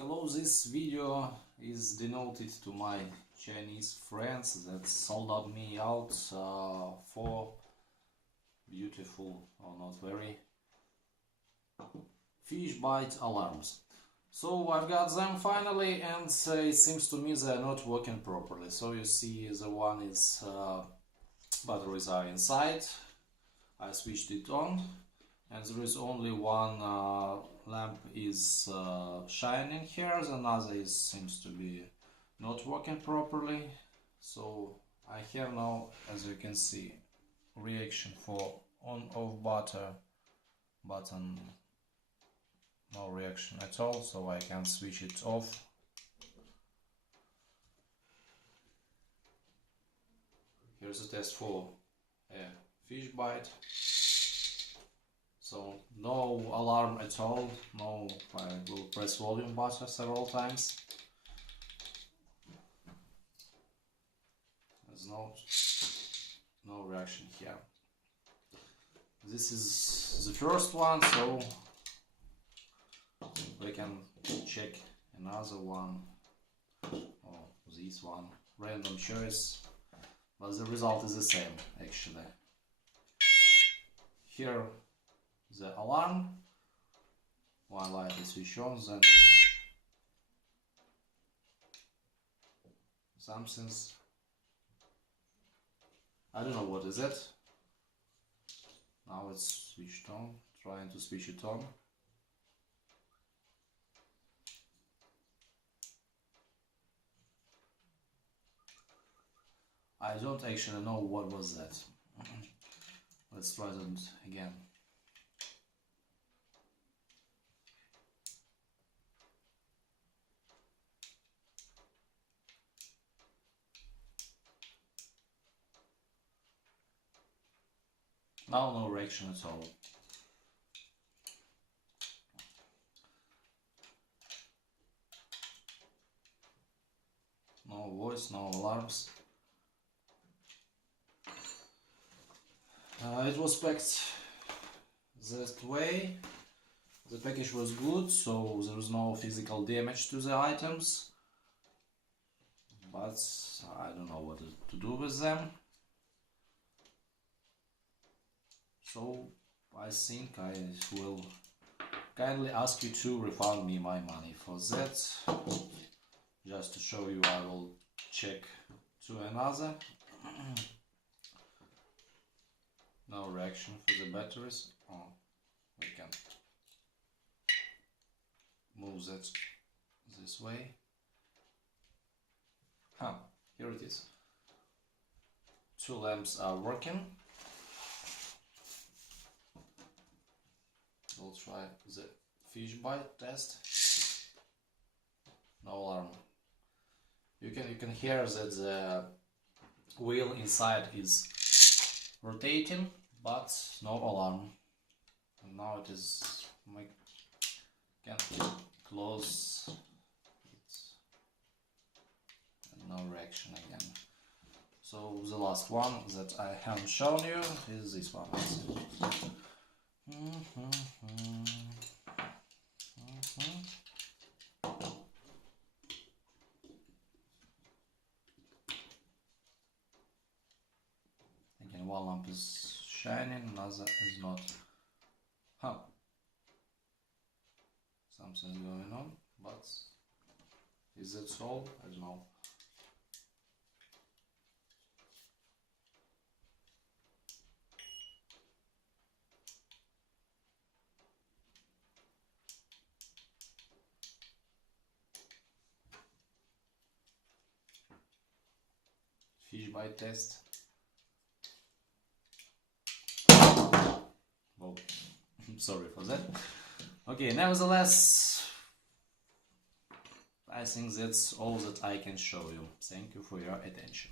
Hello, this video is denoted to my Chinese friends that sold out me out for beautiful or not very fish bite alarms. So I've got them finally, and it seems to me they're not working properly. So you see the one is batteries are inside. I switched it on and there is only one lamp is shining here, the other seems to be not working properly. So I have now, as you can see, reaction for on-off button, no reaction at all, so I can switch it off. Here's a test for a fish bite. So no alarm at all, no, I will press volume button several times. There's no reaction here. This is the first one, so we can check another one, or this one, random choice, but the result is the same actually. Here the alarm, one light is switched on, then something's, I don't know what is it. Now it's switched on, trying to switch it on. I don't actually know what was that. Let's try that again. Now no reaction at all. No voice, no alarms. It was packed that way. The package was good, so there was no physical damage to the items. But I don't know what to do with them. So I think I will kindly ask you to refund me my money. For that, just to show you, I will check to another. No reaction for the batteries. Oh, we can move that this way. Here it is. Two lamps are working. We'll try the fish bite test. No alarm. You can hear that the wheel inside is rotating, but no alarm. And now it is. I can close it, and no reaction again. So the last one that I haven't shown you is this one. Again, one lamp is shining, another is not. Something's going on, but is it so? I don't know. Fish bite test. Oh, sorry for that. Okay, nevertheless, I think that's all that I can show you. Thank you for your attention.